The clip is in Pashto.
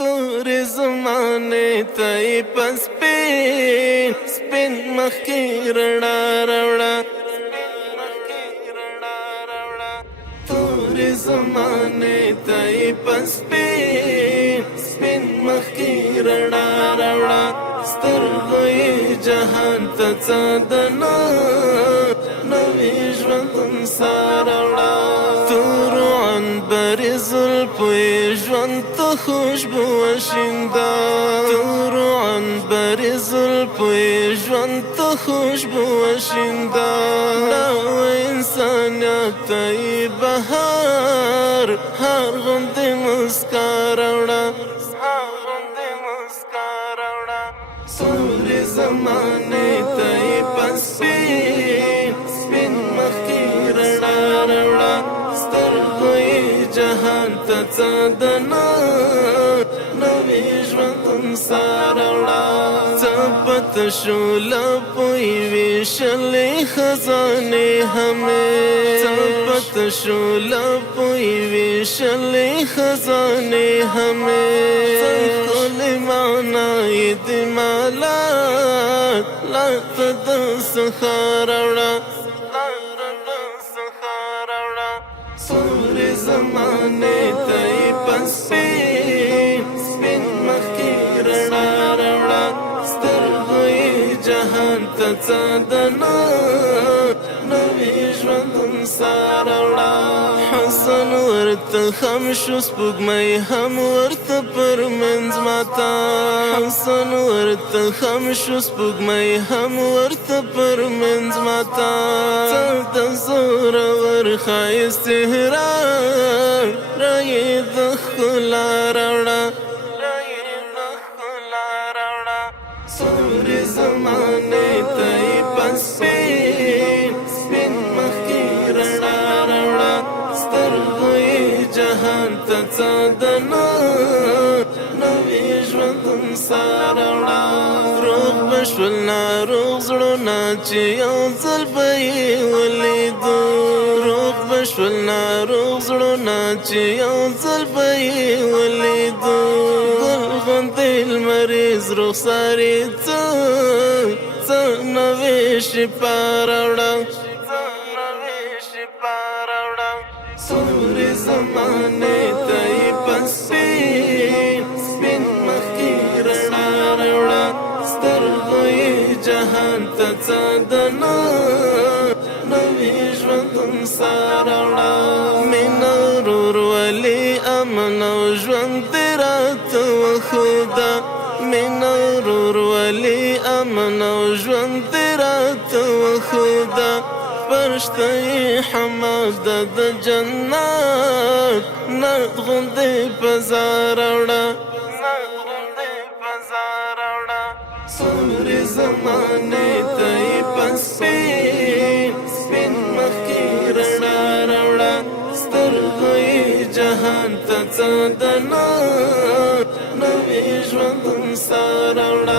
تور زمانے تئی پسپین سپین مخی رڑا روڑا تور زمانے تئی پسپین سپین مخی رڑا روڑا سترغوی جہان تڅادنا نوی ژوندون ساروڑا تورو عنبر زلفوی ژوند ته خوشبو وشیندا تورو عنبر زلفوی ژوند ته خوشبو وشیندا نو انسانیت ای بهار هر غوندې مسکا راوړه سوري زمانه تئی پسپین سپین مخی رڑا روڑا سترغوی جہان تڅادنا نوی ژوندون ساروڑا څپت شوله پوی ویشلې خزانې همې څپت شوله پوی ویشلې خزانې همې معنی دی مالات لات د سخاروڑا سوري زمانے تئی پسپین سپین مخی رڑا روڑا سترغوی جہان تڅادنا نوی ژوندون ساروڑا حسن ورته خم شو سپوږمۍ هم ورته پر منځ ماتا حسن ورته خم شو سپوږمۍ هم ورته پر منځ ماتا څه د زورور ښایست صحرا رایې د ښکلا راوړه سوري زمانې تئی پسپین سپین مخی رڼا راوړه سترغوی جهان تڅادنا نوی ژوندون ساروړه روغ بشول ناروغ زړونه چې یو ځل به یې ولیدو روغ بشول ناروغ زړونه چې یو ځل به یې ولیدو ګل غوندې لمریز رخسارې څه نوې شفا راوړه سوري زمانے تئی پسپین سپین مخی رڑا روڑا سترغوی جہان تڅادنا نوی ژوندون ساروڑا مینا ورورولي امن او ژوند راته وښوده مینا ورورولي امن او ژوند راته وښوده فرشتي حماد د جنات نت غوندې فضا راوړه سوري زمانې تئی پسپین سپین مخی رڼا راوړه سترغوی جهان تڅادنا نوی ژوندون ساروړه